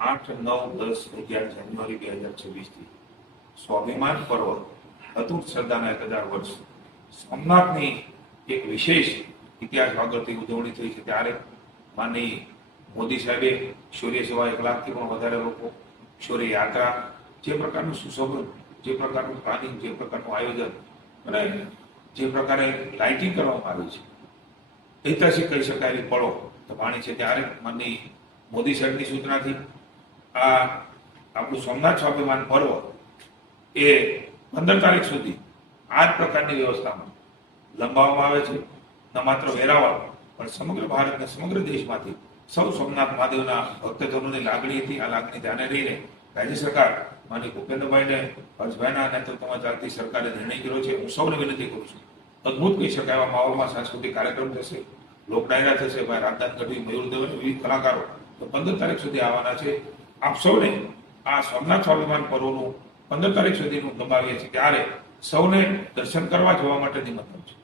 8, 9, 10, 11 જાન્યુઆરી 2026 સ્વાભિમાન પર્વ અતૂટ શ્રદ્ધાના 1000 વર્ષ સોમનાથની એક વિશેષ ઇતિહાસ આગળથી ઉજવણી થઈ છે ત્યારે માનની મોદી સાહેબે શૌર્ય સેવા 1 લાખથી પણ વધારે લોકો, શૌર્ય યાત્રા, જે પ્રકારનું સુશોભન, જે પ્રકારનું પ્લાનિંગ, જે પ્રકારનું આયોજન અને જે પ્રકારે લાઇટિંગ કરવામાં આવી છે, ઐતિહાસિક કહી શકાય એવી પળો વાણી છે ત્યારે માનની મોદી સાહેબની સૂચનાથી આ આપણું સોમનાથ સ્વાભિમાન પર્વ એ 15 તારીખ સુધી આ જ પ્રકારની વ્યવસ્થામાં લંબાવવામાં આવે છે. ન માત્ર વેરાવળ પણ સમગ્ર ભારત અને સમગ્ર દેશમાંથી સૌ સોમનાથ મહાદેવના ભક્તજનોની લાગણી હતી. આ લાગણી ધ્યાને રહીને રાજ્ય સરકાર માનની ભૂપેન્દ્રભાઈને હર્ષભાઈના નેતૃત્વમાં ચાલતી સરકારે નિર્ણય કર્યો છે. હું સૌને વિનંતી કરું છું, અદભુત કહી શકાય એવા માહોલમાં સાંસ્કૃતિક કાર્યક્રમ થશે, લોક ડાયરા થશે. ભાઈ રાજનાથ ગઢવી, મયુરદેવ અને વિવિધ કલાકારો તો 15 તારીખ સુધી આવવાના છે. આપ સૌને આ સોમનાથ સ્વાભિમાન પર્વનું 15 તારીખ સુધીનું લંબાવીએ છીએ ત્યારે સૌને દર્શન કરવા જવા માટે નિમંત્રણ છે.